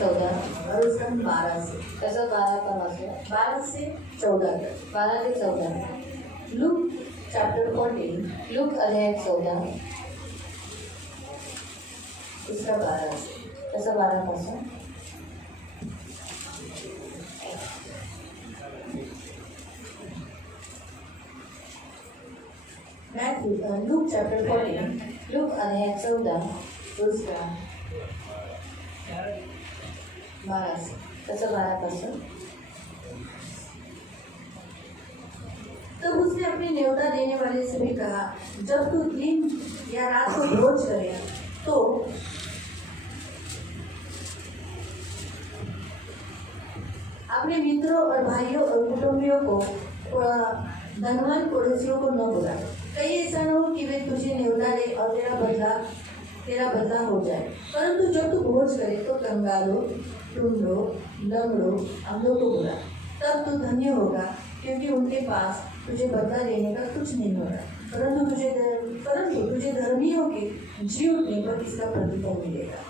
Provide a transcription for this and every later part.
14 और उसका 12 से, त्याचा 12 पण वाचूया. 12 से 14 तक. 12 ते 14. लूक चैप्टर 14 लूक अध्याय 14 उसका 12 से. त्याचा 12 पासून. लूक चैप्टर 14 लूक अध्याय 14 उसका 12 से. त्याचा 12 पासून. तब उसने अपने न्योता देने वाले से भी कहा, जब तू दिन या रात को भोज करे तो अपने मित्रों और भाइयों और कुटुंबियों को, धनवान पड़ोसियों को न बुला. कहीं ऐसा न हो कि वे तुझे न्योता दे और तेरा बदला हो जाए. परंतु जब तू भोज करे तो कंगालों, टुंडों, लंगड़ों, अंधों को बुला. तब तू धन्य होगा, क्योंकि उनके पास तुझे बदला देने का कुछ नहीं होगा. परंतु तुझे धर्मियों के जी उठने पर इसका प्रतिफल मिलेगा.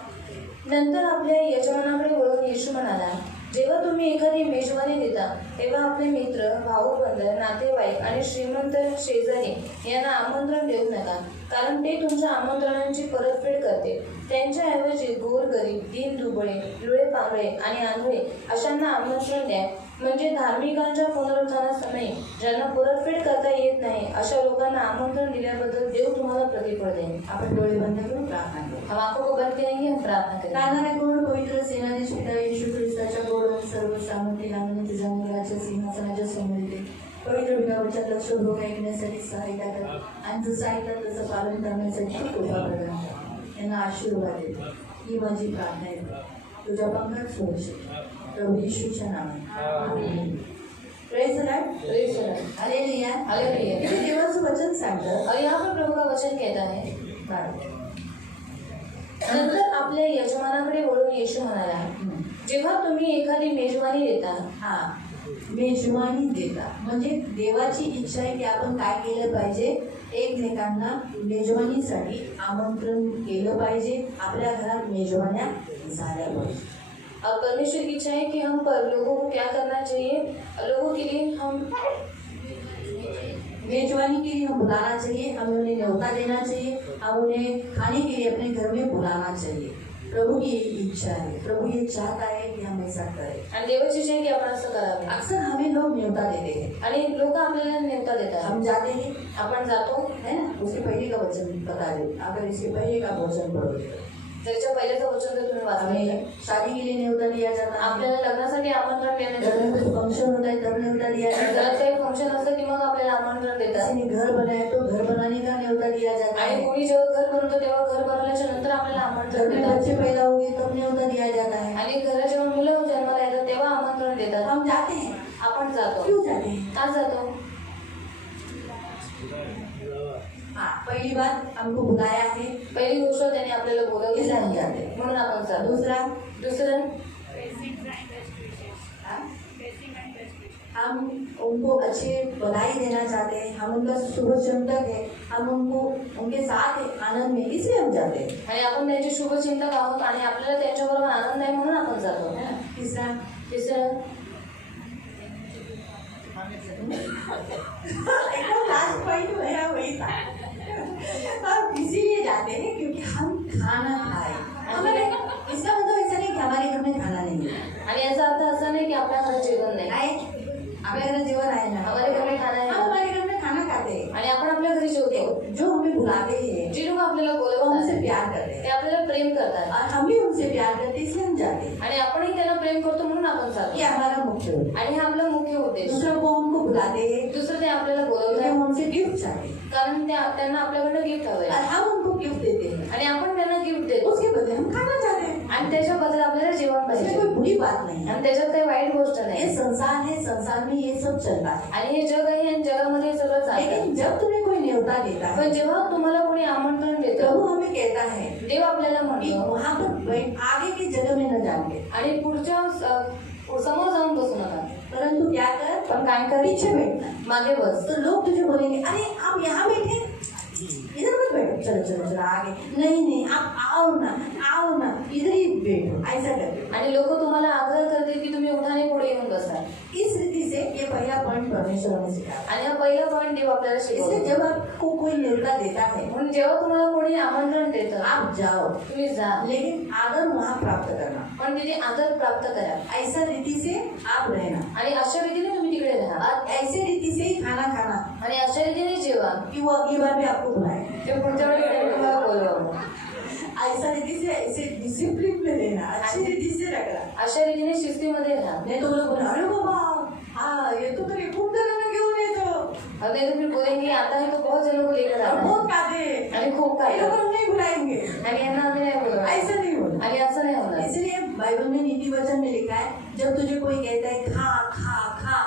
नंतर आपल्या यजमानाकडे वळून येशू म्हणाला, जेव्हा तुम्ही एखादी मेजवानी देता तेव्हा आपले मित्र, भाऊबंद, नातेवाईक आणि श्रीमंत शेजारी यांना आमंत्रण देऊ नका, कारण ते तुमच्या आमंत्रणांची परतफेड करते. त्यांच्याऐवजी गोरगरीब, दीनदुबळे, लुळे पांगळे आणि आंधळे अशांना आमंत्रण द्या, म्हणजे धार्मिकांच्या पुनरुत्थानासमयी ज्यांना परतफेड करता येत नाही अशा लोकांना आमंत्रण दिल्याबद्दल देव तुम्हाला प्रतिफळ देईल. आपण डोळे बंद करून प्रार्थना करू. हम आंखों को बंद करेंगे, हम प्रार्थना करेंगे. प्रार्थना करून पवित्र सेनाधीश पिता येशू ख्रिस्ताच्या गोड आणि सर्व सामर्थ्य नावाने तुझ्या मुलाच्या सिंहासनाच्या समोर येते. पवित्र विधानाच्या लक्षपूर्वक ऐकण्यासाठी सहायता कर आणि जसं ऐकतात तसं पालन करण्यासाठी कृपा प्रदान कर. यांना आशीर्वाद देतो. ही माझी प्रार्थना आहे तुझ्या पंखात सुरक्षित प्रभू येशूच्या नावाने. Praise the Lord. Praise the Lord. Hallelujah. Hallelujah. इथे देवाचं वचन सांगतं. और यहाँ पर प्रभु का वचन कहता है, बरं. नंतर आपल्या यजमानाकडे वळून येशू म्हणाला, जेव्हा तुम्ही एखादी मेजवानी देता. हा, मेजवानी देता म्हणजे देवाची इच्छा आहे की आपण काय केलं पाहिजे, एकमेकांना मेजवानीसाठी आमंत्रण केलं पाहिजे. आपल्या घरात मेजवान्या झाल्या पाहिजे. और परमेश्वर की इच्छा है कि हम पर लोगों को क्या करना चाहिए, लोगों के लिए हम मेजवानी के लिए हम बुलाना चाहिए, हमें उन्हें न्योता देना चाहिए, हम उन्हें खाने के लिए अपने घर में बुलाना चाहिए. प्रभु की यही इच्छा है. प्रभु ये चाहता है कि हम ऐसा करें. आणि देवाची इच्छा आहे की आपण असं करावे. अक्सर हमें लोग न्योता देते हैं. आणि लोक आपल्याला नेमता देतात. हम जाते हैं, आपण जातो, है ना. उसके पहले का वचन बता दो. अगर इसके पहले का वचन पढ़ोगे त्याच्या पहिल्याचं वचन जर तुम्ही वाचले, हमें शादी के लिए न्योता दिया जाता है. आपल्याला लग्नासाठी आमंत्रण घर देण्यात, में कुछ फंक्शन होता है तब न्योता दिया जाता है. घरात काही फंक्शन असतं की मग आपल्याला आमंत्रण देतात. किसी ने घर बनाया तो घर बनाने का न्योता दिया जाता आणि है. कोणी जेव्हा घर बनवतो तेव्हा घर बनवल्याच्या नंतर आपल्याला घर आमंत्रण में देतात. बच्चे पैदा हुए तब न्योता दिया जाता है. आणि घरात जेव्हा मुलं जन्माला येतात तेव्हा आमंत्रण देतात. हम जाते हैं. आपण जातो. क्यों जाते हैं? का जातो? हाँ, पहली बात हमको बुलाया है, पहिली गोष्ट त्याने आपल्याला बोलवली इसलिए हम आहे, जाते हैं. म्हणून आपण जातो. दुसरं हम उनको अच्छे बधाई देना चाहते हैं, हम उनका शुभचिंतक है, हम उनके साथ है आनंद में, इसलिए हम जाते हैं. आणि आपण त्यांचे शुभचिंतक आहोत आणि आपल्याला त्यांच्याबरोबर आनंद आहे म्हणून आपण जातो. तिसरा एकदम लास्ट पॉइंट मेरा वही था. हम इसीलिए जाते हैं क्योंकि हम खाना खाए. हमारे इसका मतलब ऐसा नहीं कि हमारे घर में खाना नहीं है. आणि याचा अर्थ असा नाही की आपल्या घरात जेवण नाही. आपल्या घरात जेवण आहे ना. हमारे घर में खाना हम है हमारे घर में खाना खाते हैं. आणि आपण आपल्या घरी जेवतो. जो हमें बुलाते हैं, जे लोक आपल्याला वो हमसे बोलवतात प्यार करते ते हैं आपल्याला प्रेम करतात और हम भी उनसे प्यार करते हैं, इसलिए हम जाते हैं. आणि आपणही त्यांना प्रेम करतो म्हणून आपण जातो. ये हमारा मुख्य उद्देश्य. आणि हा आपला मुख्य उद्देश. दूसरा, वो हमको बुलाते हैं दुसरं ते आपल्याला क्योंकि बोलवतात हम उनसे गिफ्ट चाहते हैं कारण त्यांना आपल्याकडनं गिफ्ट हवंय और हम उनको गिफ्ट देते हैं. आणि आपण त्यांना गिफ्ट देतो उसके बदले हम खाना चाहते हैं. आणि त्याच्या बदल्यात आपल्याला जेवण इसमें पाहिजे. कोई बुरी बात नहीं है. आणि त्याच्यात काही वाईट गोष्ट ये नाही. संसार है, संसार में ये सब चलता है. आणि हे जग आहे आणि जगामध्ये हे सगळं चालतं. लेकिन जब तुम्हें कोई न्योता देता है, पण जेव्हा तुम्हाला कोणी आमंत्रण प्रभु देतं, हमें कहता है देव आपल्याला कि म्हणतो वहाँ पर आगे की जगह में न जाओगे, आणि पुढच्या समोर जाऊन बसू नका, परंतु क्या कर, पण काय कर, पीछे बैठना. मागे बस. तो लोग तुझे बोलेंगे, अरे आप यहाँ बैठे, इधर मत बैठो, चलो चलो चलो आगे, नहीं नहीं आप आओ ना, इधर ही बैठो, ऐसा करके। आणि लोक तुम्हाला आग्रह करतील की तुम्ही उठाने पुढे येऊन बसा. इस रीति से ये पहला पॉइंट परमेश्वर हमें सिखाया। आणि हा पहिला पॉईंट देव आपल्याला इसलिए शिकवतो. जब आपको कोई न्योता देता है म्हणून जेव्हा तुम्हाला कोणी आमंत्रण देतं आप जाओ, तुम्ही जा, लेकिन आदर वहाँ प्राप्त करना, पण तिथे आदर प्राप्त करा ऐसा रीति से आप रहना आणि अशा रीतीने तुम्ही तिकडे राहा और ऐसे रीति से ही खाना खाना आणि अशा रीतीने जेवा कि वो अगली बार भी आपको बुलाए। ते पुढच्या वेळेस त्यांनी तुम्हाला बोलवावं. ऐसा रीति से ऐसे डिसिप्लिन में रहना, अच्छी रीति से रखना। अशा रीतीने शिस्तीमध्ये राहा. नहीं तो वो लोग बोले अरे बाबा हाँ ये तो तेरे खूब जणांना घेऊन येतो अब नहीं तो फिर बोलेंगे आता है तो बहुत जनों को लेकर और आता है बहुत खाते आणि खूप काय ये लोग हम नहीं बुलाएंगे, आणि यांना आम्ही नाही बोलवणार. ऐसा नहीं होना। आणि असं नाही होणार. इसलिए बाइबल में नीति वचन में लिखा है जब तुझे कोई कहता है खा खा खा,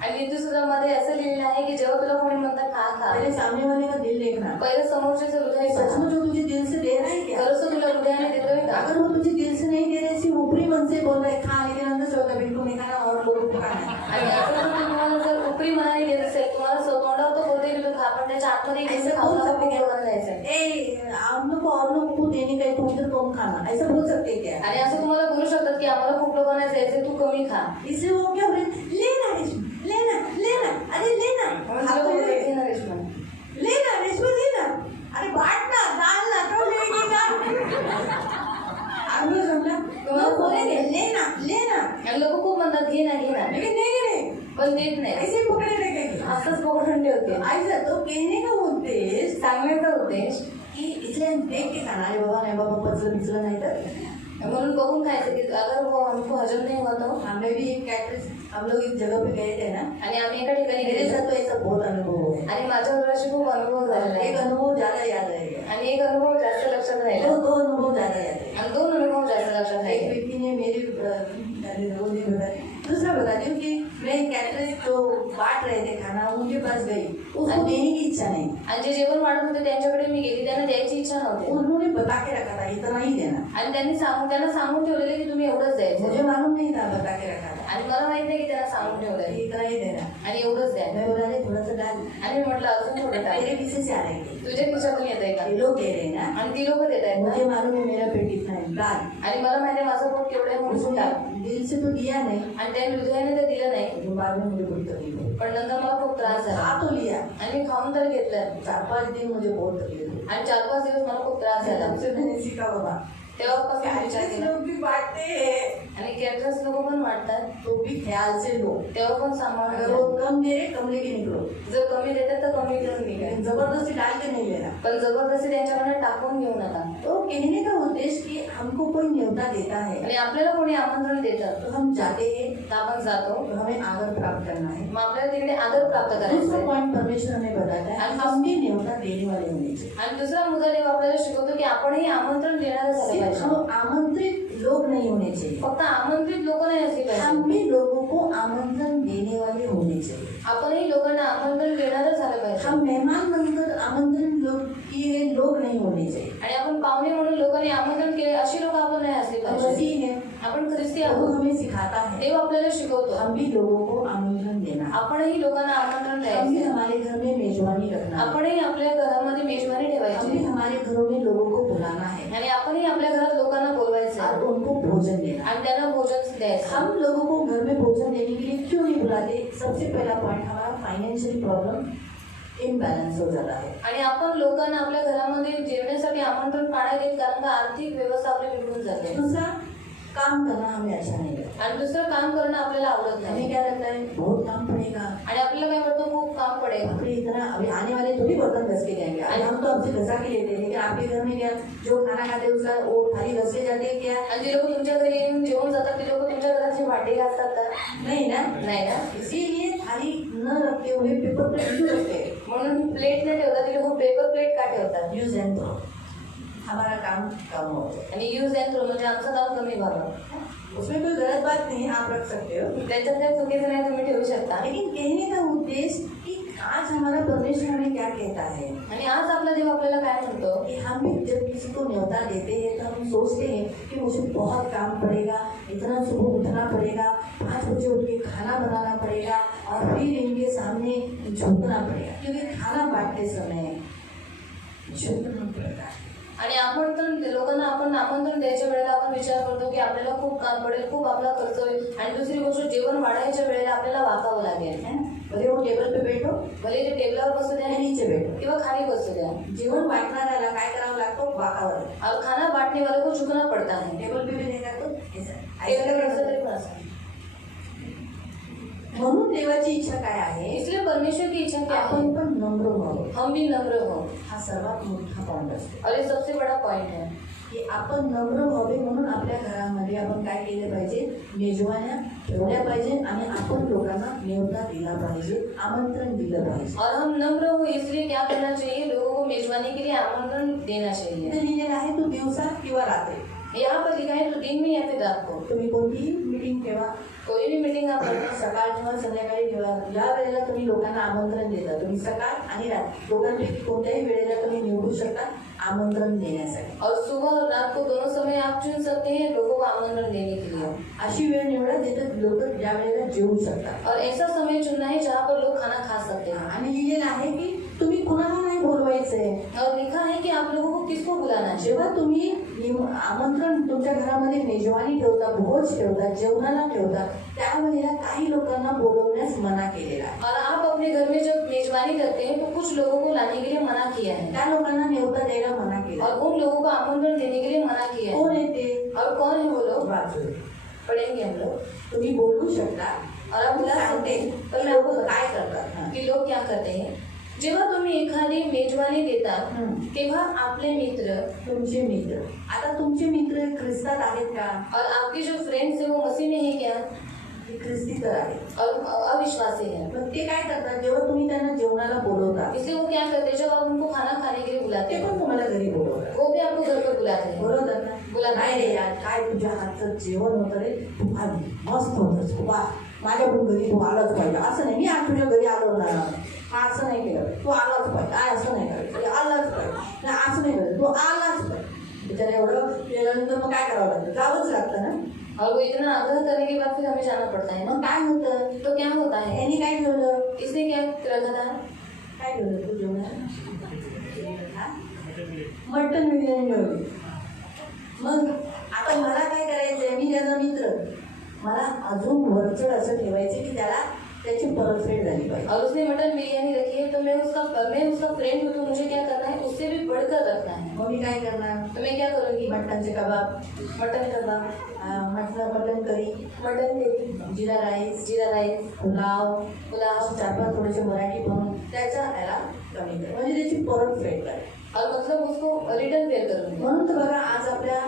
आणि हिंदुस्थानमध्ये असं लिहिलेलं आहे की जेव्हा तुला कोणी म्हणतात खा खा, पहले सामने वाले का दिल देखना, पहिलं समोरच्याचं हृदय पहा. सचमुच वो तुझे दिल से दे रहा है क्या? खरंच तो तुला हृदयाने देतोय का? अगर वो तुझे दिल से नहीं दे रहे, सिर्फ ऊपरी मन से बोल रहा है खा, लेकिन अंदर से होता बिल्कुल नहीं खाना और लोगों को खाना है। आणि असं जर तुम्हाला जर उपरी मनाने घेत असेल, तुम्हाला तोंडावर तो बोलते की तू खा, पण त्याच्या आतमध्ये ऐसे कसं बोल खाऊ सकते नको क्या? बोलून जायचं. ए हम लोग को और लोगों को देने का है, तो उधर कम खाना, ऐसा बोल सकते हैं क्या? आणि असं तुम्हाला बोलू शकतात की आम्हाला खूप लोकांना जायचं, तू कमी खा. इसलिए वो क्या बोले लेना रेशमा, लेना लेना, अरे लेना म्हणून हाँ, तुला तो बोलते ले, की ना रेश्मा, लेना रेशमा लेना, अरे बांटना डालना तो लेगी ना। आप लोग समझा? वो बोलेंगे लेना लेना, आणि लोक खूप म्हणतात घे ना घे ना, लेकिन नहीं रे, पण देत नाही. ऐसे पकड़े रहेंगे। असंच पकडून ठेवते. ऐसा तो कहने का उद्देश्य सांगण्याचा उद्देश कि इसलिए हम देख के खाना, अरे बाबा नहीं बाबा पचलं बिचलं नाही तर म्हणून बघून खायचं की अगर वो हमको हजम नहीं हुआ तो. हमें भी एक कैटरेज, हम लोग एक जगह पे गए थे ना, आणि आम्ही एका ठिकाणी मेरे गेलो साथ तो ऐसा बहुत अनुभव है। आणि माझ्यावर अशी खूप अनुभव झालेला एक आहे अनुभव ज्यादा याद रहेगा, आणि एक अनुभव जास्त लक्षात राहिला दो अनुभव ज्यादा याद रहेगा। आणि दोन अनुभव जास्त लक्षात एक राहिले. व्यक्ति ने दूसरा बता दूं कि मैं कैटरेज जो बांट रहे थे खाना उनके पास गई, उसको देने की इच्छा नहीं, आणि जे जेवण वाढत होते त्यांच्याकडे मी गेली, त्यांना द्यायची इच्छा नव्हती उन्होंने बता के रखा था इतना ही देना, आणि त्यांना सांगून ठेवलेले की तुम्ही एवढंच द्यायचं. मुझे मालूम नहीं था, बता के रखा था आणि मला माहित नाही की त्यांना सांगून ठेवलंय इतना ही देना। आणि एवढंच द्या. मैं बोला नहीं थोड़ा सा डाल, आणि मी म्हटलं अजून थोडं टाक. मेरे पीछे से आ रहे तुझ्या खिशातून येत आहे का? ये लोग कह रहे हैं ना, आणि ती लोक देत आहेत मुझे ना, मालूम है मेरा पेट इतना है डाल, आणि मला माहिती आहे माझं पोट केवढं आहे म्हणून टाक. उसने दिल से तो दिया नहीं, आणि त्याने हृदयाने ते दिलं नाही, लेकिन बाद में मुझे बड़ी तकलीफ हुई। पण नंतर मला खूप त्रास झाला खा तो लिया, आणि मी खाऊन तर घेतलं 4-5 दिन मुझे बहुत तकलीफ हुई। आणि 4-5 दिवस मला खूप त्रास झाला. तब से मैंने सीखा बाबा, तेव्हापासून मी विचार कैटरेज केला. लोग भी बांटते हैं आणि कॅटरर्स लोक पण वाटतात, तो भी ख्याल से लो, तेव्हा पण अगर सांभाळून वो घ्या. कम दे रहे कम लेके निकलो, जर कमी देतात तर कमी करून निघा, लेकिन जबरदस्ती डाल के नहीं लेना। पण जबरदस्ती त्यांच्याकडे टाकून घेऊ नका. तो कहने का उद्देश्य कि हमको कोई न्योता देता है आणि आपल्याला कोणी आमंत्रण देतं तो हम जाते हैं, तर आपण जातो, तो हमें आदर प्राप्त करना है। मग आपल्याला तिकडे आदर प्राप्त करायचा दूसरा आहे. पॉइंट परमेश्वर हमें बताता है हम भी न्योता देने वाले होने चाहिए। आणि दुसरा मुद्दा देव आपल्याला शिकवतो की आपणही आमंत्रण देणारच झाले सिर्फ पाहिजे. हम आमंत्रित लोग नहीं होने चाहिए, फक्त आमंत्रित लोक नाही असली हम पाहिजे, भी लोगों को आमंत्रण देने वाले होने चाहिए। आपणही लोकांना आमंत्रण देणारच झालं पाहिजे. हम मेहमान बनकर आमंत्रण लोग किए लोग नहीं होने चाहिए। आणि आपण पाहुणे म्हणून लोकांनी आमंत्रण केले अशी लोक आपण नाही असली हम पाहिजे. मसीह हैं, आपण ख्रिस्ती वो आहोत, हमें सिखाता है देव आपल्याला शिकवतो हम भी लोगों को आमंत्रण देना, आपणही लोकांना आमंत्रण हम भी द्यायचं, हमारे घर में मेजबानी रखना, आपणही आपल्या घरामध्ये मेजबानी हम भी ठेवायची हमारे घरों में लोगों को बुलाना है आणि आपणही आपल्या घरात लोकांना बोलवायचं और उनको भोजन देना। आणि त्यांना भोजन द्यायचं. हम लोगों को घर में भोजन देने के लिए क्यों नहीं बुलाते? सबसे पहला पॉइंट हमारा फाइनेंशियल प्रॉब्लम इम्बैलेंस हो जाता है। आणि आपण लोकांना आपल्या घरामध्ये जेवण्यासाठी आमंत्रण का नाही देत? कारण का आर्थिक व्यवस्था आपली बिघडून जाते. दूसरा, काम करना हमें अच्छा नहीं लगता, आणि दुसरं काम करणं आपल्याला आवडत हमें नाही क्या लगता है बहुत काम पड़ेगा, आणि आपल्याला काय वाटतं खूप काम पडेल. अरे इतना अभी आने वाले थोड़ी बर्तन घस के जाएंगे, अरे हम तो हमसे घसा के लेते हैं, लेकिन आपके घर में क्या जो खाना खाते हैं उसका वो थाली घस के जाते हैं क्या? आणि जे लोक तुमच्या घरी येऊन जेवून जातात ते लोक तुमच्या घराची भांडी घासतात का? नहीं ना, नाही ना. इसीलिए थाली न रखते हुए पेपर प्लेट क्यों रखते हैं? म्हणून प्लेट नाही ठेवतात, ते लोक पेपर प्लेट का ठेवतात? यूज एंड थ्रो, हमारा काम कम हो जाए, आणि यूज अँड थ्रो म्हणजे आमचं काम कमी व्हावं. उसमें कोई गलत बात नहीं है, आप रख सकते हो, त्याच्यात काही चुकीचं नाही, तुम्ही ठेवू शकता. लेकिन कहने का उद्देश्य कि आज हमारा परमेश्वर हमें क्या कहता है आणि आज आपला देव आपल्याला काय म्हणतो कि हम भी जब किसी को न्योता देते हैं तो हम सोचते हैं कि मुझे बहुत काम पड़ेगा, इतना सुबह उठना पड़ेगा, 5 बजे उठ के खाना बनाना पड़ेगा और फिर इनके सामने झुकना पड़ेगा, क्योंकि खाना बांटते समय शुद्ध मंत्र आणि आमंत्रण लोकांना आपण आमंत्रण द्यायच्या वेळेला आपण विचार करतो की आपल्याला खूप काम पडेल, खूप आपला खर्च होईल आणि दुसरी गोष्ट जेवण वाढायच्या वेळेला आपल्याला वाकावं लागेल. है ना. भले वो टेबल पे बैठो भले ते टेबलावर बसू द्या या नीचे बैठो, किंवा खाली बसू द्या. जीवन वाटणाऱ्याला काय करावं लागतं, वाकावं लागतं. और खाना बांटने वाले को झुकना पड़ता है. टेबल पे भी नहीं करतो टेबलवर बसलं तरी पण असं. म्हणून देवाची इच्छा काय आहे, इसलिए परमेश्वर की इच्छा क्या है, आपण पण नम्र व्हावं. हम भी नम्र हो. हा सर्वात मोठा पॉईंट असतो और ये सबसे बड़ा पॉइंट है की आपण नम्र व्हावे. म्हणून आपल्या घरामध्ये आपण काय केलं पाहिजे, मेजवान्या ठेवल्या पाहिजे आणि आपण लोकांना न्योता दिला पाहिजे, आमंत्रण दिलं पाहिजे. और हम नम्र हो इसलिए क्या करना चाहिए, लोगों को मेजबानी के लिए आमंत्रण देना चाहिए. इथे लिहिलेलं आहे तू दिवसा किंवा रात्री यहाँ पर लिखा है तो दिन में या फिर रात को तुम्ही कोणतीही मीटिंग ठेवा, कोई भी मीटिंग आप करो, सकाळ किंवा संध्याकाळी ठेवा. ज्या वेळेला तुम्ही लोकांना आमंत्रण देता, तुम्ही सकाळ आणि रात्री दोघांपैकी कोणत्याही वेळेला तुम्ही निवडू शकता आमंत्रण देण्यासाठी. और सुबह और रात को दोनों समय आप चुन सकते हैं लोगों को आमंत्रण देने के लिए. अशी वेळ निवडा जिथे लोक ज्या वेळेला जेवू शकतात. और ऐसा समय चुनना है जहाँ पर लोग खाना खा सकते हैं. आणि लिहिलेलं आहे की तुम्ही कुणाला नाही बोलवायचंय. और लिखा है कि आप लोगों को किसको बुलाना है. जेव्हा तुम्ही आमंत्रण तुमच्या घरामध्ये मेजवानी ठेवता, भोज ठेवता, जेवणाला ठेवता, त्यावेळेला काही लोकांना बोलवण्यास मना केलेला आहे. और आप अपने घर में जब मेजबानी करते हैं तो कुछ लोगों को लाने के लिए मना किया है त्या लोकांना न्योता द्यायला मना केला. और उन लोगों को आमंत्रण देने के लिए मना किया कोण है. येते, और कौन है वो लोग, वाचू. पढ़ेंगे हम लोग. तुम्ही बोलू शकता. और आप तुला बुला सांगते सकते हैं पण लोक काय करतात. हा. की लोग क्या करते हैं. जेव्हा तुम्ही एखादी मेजवानी देता तेव्हा आपले मित्र तुमचे मित्र, आता तुमचे मित्र ख्रिस्तात आहेत का, और आपके जो फ्रेंड्स है वो मसीह में है क्या, ते ख्रिस्ती तर आहेत. और अविश्वासी है. मग ते काय करतात, जेव्हा तुम्ही त्यांना जेवणाला बोलवता इसलिए वो क्या करते हैं, जब आप उनको खाना खाने के लिए बुलाते ते हैं पण तुम्हाला घरी बोलवतात. वो भी आपको घर पर बुलाते हैं. बरोबर ना. बोला नाही रे यार, काय तुझ्या हातचं जेवण होतं रे, तू आली मस्त होतंस, वा माझ्या पण घरी तू आलाच पाहिजे. असं नाही मी आज तुझ्या घरी आलो ना, हा असं नाही केलं, तू आलाच पाहिजे. काय असं नाही करायचं, आलाच पाहिजे. नाही असं नाही करायचं, तू आलाच पाहिजे. त्याला एवढं केल्यानंतर मग काय करावं लागतं, जावंच लागतं ना. और वो इतना आग्रह करने के बाद फिर हमें जाना पड़ता है. मग काय होतं, तो क्या होता है, यांनी काय ठेवलं, इसने क्या रखा था, काय ठेवलं तू जेवणात, मटण बिर्याणी ठेवली. मग आता मला काय करायचंय, मी त्याचा मित्र, मला अजून वरचढ असं ठेवायचं की त्याला त्याची परतफेड झाली पाहिजे. और उसने मटन बिरयानी रखी है तो मैं उसका फ्रेंड हूँ तो मुझे क्या करना है, उससे भी बढ़कर रखना है. मग मी काय करणार, तो मैं क्या करूँगी, मटणाचे कबाब, मटन कबाब, मटन करी, मटन करी, जिरा राईस, पुलाव, चार पाच थोडेसे मराठी बनवून त्याच्या याला कमी कर, म्हणजे त्याची परतफेड कर. और मतलब उसको रिटर्न फेयर करूँगी. म्हणून तर बघा आज आपल्या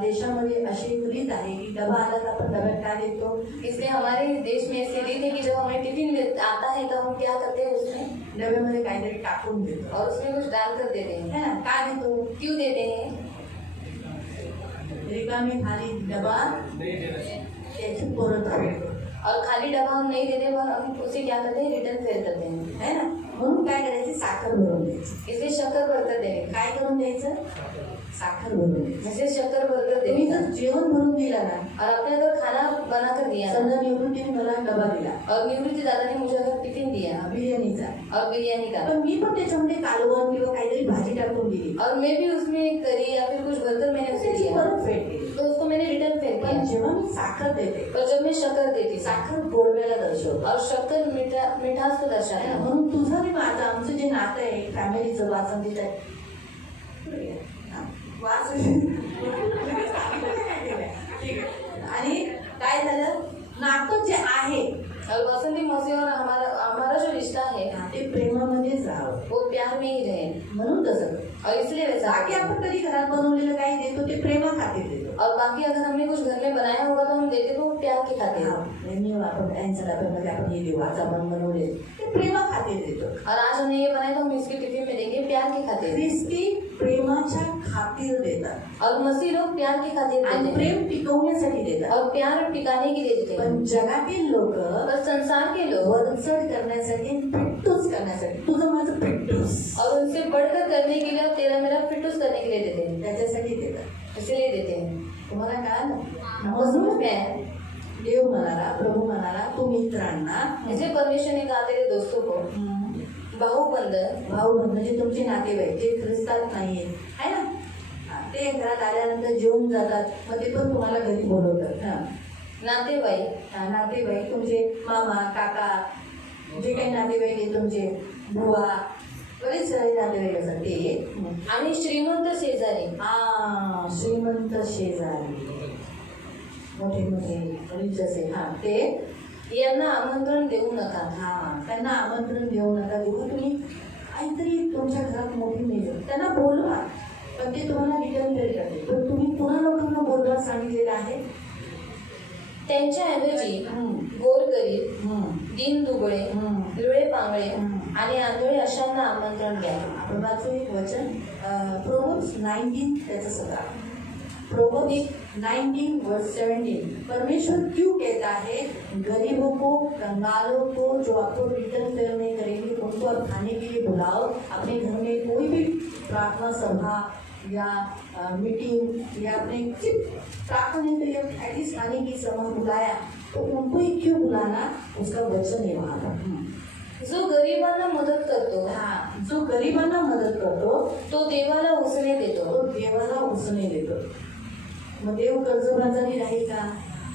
देशामध्ये अशी एक रीत आहे की डबा आला तर आपण डब्यात काय देतो, इसलिए हमारे देश में ऐसी रीत है कि जब हमें टिफिन में आता है तो हम क्या करते हैं उसमें, डब्यामध्ये काहीतरी टाकून देतो. और उसमें कुछ डाल कर देते हैं. है ना, काय देतो, क्यों देते हैं, रिकामी खाली डबा त्याची परतफेड करतो. और खाली डब्बा हम नहीं देते पर हम उसे क्या करते हैं, रिटर्न फेयर करते हैं. है ना. म्हणून काय करायची, साखर भरून द्यायची. इसलिए शक्कर भरकर देंगे. काय करून द्यायचं, साखर भरून द्यायची. जैसे शक्कर भरकर तुम्ही देंगे. जर जेवण भरून दिला ना, और आपने अगर खाना बनाकर दिया समजा निवृत्तीने मला डबा दिला और निवृत्ति दादा ने मुझे अगर टिफिन दिया बिर्याणीचा, और बिरयानी का, पण मी पण त्याच्यामध्ये कालवण किंवा काहीतरी भाजी टाकून दिली, और मैं भी उसमें करी या फिर कुछ भरकर मैंने उसे त्याची दिया परतफेड केली. तो उसको मैंने रिटर्न फेयर पण किया. जेव्हा मी साखर देते, और जब मैं शक्कर देती साखर गोडव्याला दर्शवतो. और शक्कर मिठास को दर्शाता है. म्हणून तुझं आणि माझं आमचं जे नातं आहे फॅमिलीचं वाचन आहे. आणि काय झालं, नातं जे आहे और वसंती मसीह और हमारा जो रिश्ता है ते प्रेमामध्येच राहावं, वो प्यार में ही रहे. म्हणून तसं. और इसलिए वैसा बाकी आपण कधी घरात बनवलेलं काही देतो ते प्रेमा खातीर देतो. और बाकी अगर हमने कुछ घर में बनाया होगा तो हम देते तो वो प्यार के खातिर. आपण त्यांच्या डब्यामध्ये आपण हे देऊ, आज आपण बनवले ते प्रेमा खातीर देतो. और आज हमने ये बनाया तो हम इसके टिफिन में देंगे प्यार के खातिर. ख्रिस्ती प्रेमाच्या खातीर देतात और मसीह लोग प्यार के खातिर आणि देते हैं प्रेम टिकवण्यासाठी देतात. और प्यार टिकाने के लिए देते हैं. पण जगातील लोक पर संसार के लोग वरचढ करण्यासाठी, पिट्टूस करण्यासाठी, तुझं माझं पिट्टूस, और उनसे बढ़कर करने के लिए और तेरा मेरा फिटूस करने के लिए देते हैं. त्याच्यासाठी देतात. इसीलिए देते हैं. तुम्हाला कळालं, वो समझ म्हणून में आया. देव म्हणाला, प्रभू म्हणाला, तू मित्रांना इसलिए परमेश्वर ने कहा तेरे दोस्तों को भाऊ म्हणजे तुमचे नातेवाईक जे ख्रिस्तात नाहीये आहे ना, ते घरात आल्यानंतर जेवून जातात, मग ते पण तुम्हाला घरी बोलवतात. नातेवाईक तुमचे मामा काका जे काही नातेवाईक आहे, तुमचे बुवा, बरेच सारे नातेवाईक असतात ते. आणि श्रीमंत शेजारी. श्रीमंत शेजारी, मोठे रिच असेल ते यांना आमंत्रण देऊ नका. त्यांना आमंत्रण देऊ नका. जेव्हा तुम्ही काहीतरी तुमच्या घरात मोठी मेज, त्यांना बोलवा, पण ते तुम्हाला रिटर्न तरी करते. पण तुम्ही पुन्हा लोकांना बोलवा सांगितलेलं आहे. त्यांच्याऐवजी गोरगरीब, दीनदुबळे, लुळे पांगळे आणि आंधळे अशांना आमंत्रण द्या. आपण वाचू एक वचन, प्रोव्हर्ब्स 19 त्याचं 17. प्रोवर्ब्स 19 वर्स 17. परमेश्वर क्यों कहता है गरीबों को, कंगालों को, जो आपको रिटर्न फेयर नहीं करेंगे उनको आप खाने के लिए बुलाओ. अपने घर में कोई भी प्रार्थना सभा या मीटिंग या अपने प्रार्थना नहीं करिए, एटलीस्ट खाने की सभा बुलाया, तो उनको ही क्यों बुलाना, उसका वचन है वहाँ पर. जो गरिबांना मदत करतो, जो गरिबांना मदत करतो तो देवाला उसने देतो. तो देवाला उसने देतो. मग देव कर्जबाजारी राहील का?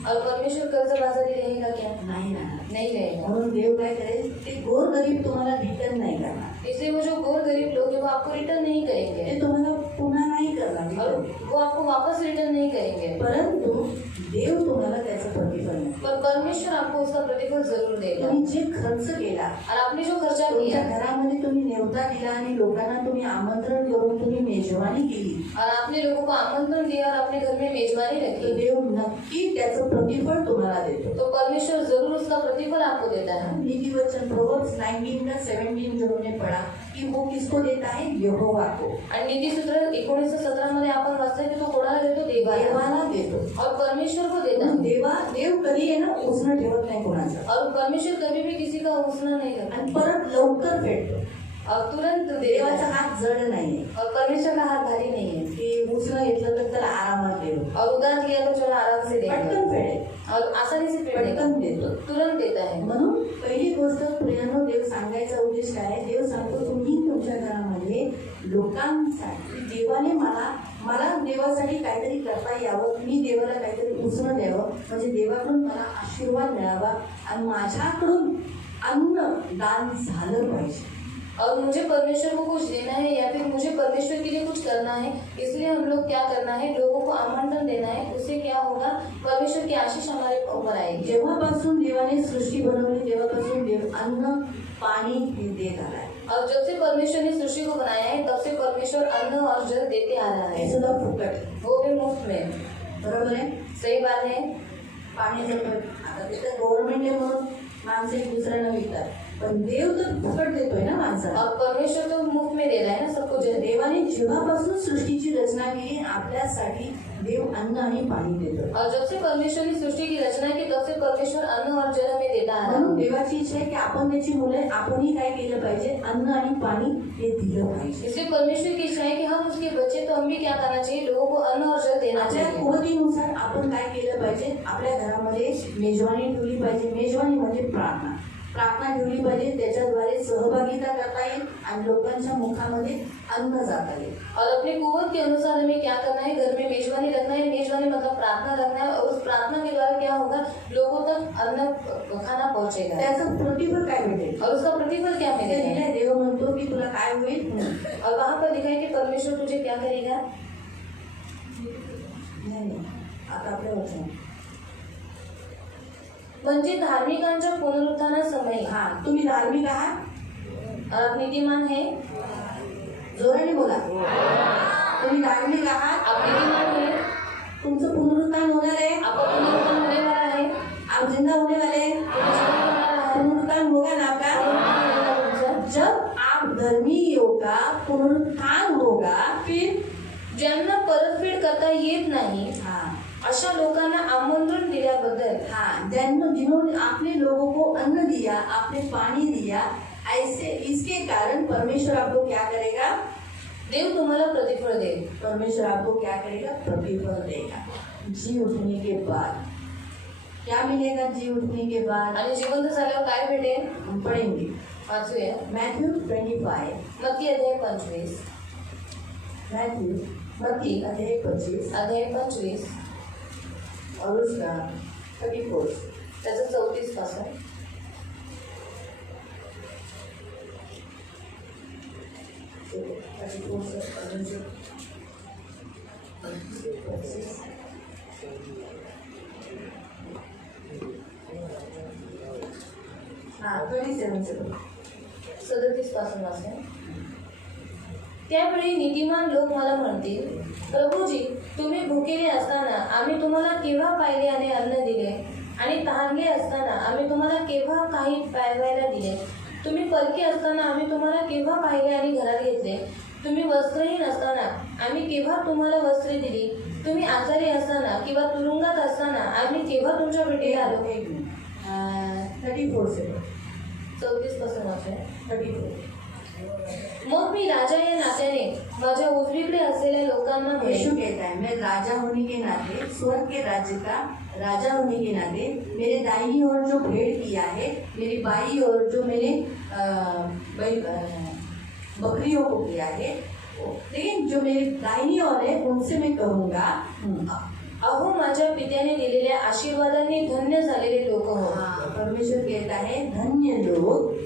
और परमेश्वर कर्जबाजारी रहेगा क्या? नाही ना, नहीं रहेगा. म्हणून देव काय करेल, ते गोर गरीब तुम्हाला रिटर्न नाही करणार. इसलिए वो जो गोर गरीब लोग हैं वो आपको रिटर्न नहीं करेंगे, ते तुम्हाला पुन्हा नाही करणार, और वो आपको वापस रिटर्न नहीं करेंगे. परंतु देव तुम्हाला त्याचं प्रतिफल नाही. पर परमेश्वर आपको उसका प्रतिफल जरूर देगा. तुम्ही जे खर्च केला, और आपने जो खर्चा तुमच्या किया घरामध्ये तुम्ही नेवता दिला आणि लोकांना तुम्ही आमंत्रण करून तुम्ही मेजवानी केली, और आपने लोगों को आमंत्रण दिया और अपने घर में मेजबानी तर रखी, देव नक्की त्याचं प्रतिफल तुम्हाला देतो. तो परमेश्वर जरूर उसका प्रतिफल आपको देता है. नीति वचन प्रोवर्ब्स 19 का 17 जो हमने पढ़ा कि वो किसको देता है, यहोवा को. आणि नीतिसूत्र 19:17 मध्ये आपण वाचतोय की तो कोणाला देतो? देवाला देतो. और परमेश्वर को देता है. देव कधी आहे ना उसनं ठेवत नाही कोणाचं, और परमेश्वर कभी भी किसी का उसना नहीं करता, आणि परत लवकर फेडतो. और तुरंत देता देवाचा है. हात जड नाहीये और परमेश्वर का हाथ भारी नहीं है, की उसनं घेतलं तर त्याला आरामात देतो, और उधार लिया तो चलो आराम से देगा, पटकन फेडेल, और आसानी से फेडेगा, पटकन देतो. तुरंत देता है. म्हणून पहिली गोष्ट प्रियानो, देव सांगायचा उद्देश काय आहे, देव सांगतो तुम्ही तुमच्या घरामध्ये लोकांसाठी, देवाने मला देवासाठी काहीतरी करता यावं, मी देवाला काहीतरी उसणं द्यावं, म्हणजे देवाकडून मला आशीर्वाद मिळावा आणि माझ्याकडून अन्न दान झालं पाहिजे. और मुझे परमेश्वर को कुछ देना है या फिर मुझे परमेश्वर के लिए कुछ करना है, इसलिए हम लोग क्या करना है, लोगों को आमंत्रण देना है. उससे क्या होगा, परमेश्वर की आशीष हमारे ऊपर आएगी. जेव्हापासून देवाने सृष्टी बनवली तेव्हापासून देव अन्न पाणी देत आलाय. और जब से परमेश्वर ने सृष्टि को बनाया है तब से परमेश्वर अन्न और जल देते आ रहा हे है, सुद्धा फुकट, वो भी मुफ्त में. बरोबर आहे. सही बात है. पाणी जर आता तिथं गव्हर्नमेंट आहे म्हणून माणसं एक दुसऱ्यांना विकतात, पण देव तर फुकट देतोय ना माणसाला. और परमेश्वर तो मुफ्त में दे रहा है ना सबको. देवाने जेव्हापासून सृष्टीची रचना केली आपल्यासाठी देव अन्न आणि पाणी देतो. और जब से परमेश्वर ने सृष्टि की रचना की तब से परमेश्वर अन्न और जल में देता आ रहा म्हणून है. देवाची इच्छा आहे की आपण त्याची मुलं, आपणही काय केलं पाहिजे, अन्न आणि पाणी हे दिलं पाहिजे. इसलिए परमेश्वर की इच्छा है कि हम उसके बच्चे, तो हम भी क्या करना चाहिए, लोगों को अन्न और जल देना आपल्या चाहिए. कुवतीनुसार आपण काय केलं पाहिजे, आपल्या घरामध्ये मेजवानी ठेवली पाहिजे. मेजवानी म्हणजे प्रार्थना ठेवली पाहिजे, त्याच्याद्वारे सहभागिता करता येईल आणि लोकांच्या मुखामध्ये अन्न जाता येईल. और अपने कुवत के अनुसार हमें क्या करना है, घर में मेजबानी रखना है. मेजबानी मतलब प्रार्थना रखना है, और उस प्रार्थना के द्वारा क्या होगा, लोगों तक अन्न खाना पहुंचेगा. त्याचं प्रतिफल काय भेटेल, और उसका प्रतिफल क्या मिलेगा. देव म्हणतो की तुला काय होईल. और वहाँ पर लिखा है कि परमेश्वर तुझे क्या करेगा. नाही, आता आपल्या वचन म्हणजे धार्मिकांच्या पुनरुत्थानासमयी. तुम्ही धार्मिक आहात, और आप नीतिमान है. जोराने बोला. तुम्ही धार्मिक आहात, आप नीतिमान है. तुमचं पुनरुत्थान होणार आहे, आपका पुनरुत्थान होने वाला है. आप जिंदा होने वाले हैं. पुनरुत्थान होगा ना आपका. जब आप धर्मी होगा, पुनरुत्थान होगा, फिर ज्यांना परतफेड करता येत नाही अशा लोकांना आमंत्रण दिल्याबद्दल, जिन्होंने आपने लोगों को अन्न दिया, आपने पानी दिया, ऐसे इसके कारण परमेश्वर आपको क्या करेगा, देव तुम्हाला प्रतिफळ देईल. परमेश्वर आपको क्या करेगा, प्रतिफल देगा. जी उठने के बाद क्या मिलेगा, जी उठने के बाद. आणि जिवंत झाल्यावर काय भेटेल, हम पढ़ेंगे. वाचूया. मैथ्यू 25. मत्ती अध्याय 25. मत्ती अध्याय 25 अध्याय 25 और उसका 34. त्याचं 34 पासून. हाँ 27 से 37 पासून वाचूया. त्यावेळी नीतिमान लोक मला म्हणतील, प्रभूजी, तुम्ही भुकेले असताना आम्ही तुम्हाला केव्हा पाहिले आणि अन्न दिले, आणि तहानले असताना आम्ही तुम्हाला केव्हा काही प्यायला दिले? तुम्ही परके असताना आम्ही तुम्हाला केव्हा पाहिले आणि घरात घेतले? तुम्ही वस्त्रहीन असताना आम्ही केव्हा तुम्हाला वस्त्रे दिली? तुम्ही आजारी असताना किंवा तुरुंगात असताना आम्ही केव्हा तुमच्या भेटीला आलो? 34 से 34 पासून वाचूया. 34. मग मी राजा या नात्याने माझ्या उजवीकडे असलेल्या लोकांना यीशु म्हणेन, कहता है, मैं राजा होने के नाते, स्वर्ग के राज्य का राजा होने के नाते, मेरे दाहिनी ओर जो भेड़ किया है, मेरी बाई ओर जो मैंने बकरियों को किया है, लेकिन जो मेरी दाहिनी ओर है उनसे मैं कहूँगा, अहो माझ्या पित्याने दिलेल्या आशीर्वादाने धन्य झालेले लोक हो. परमेश्वर कहता है, धन्य लोग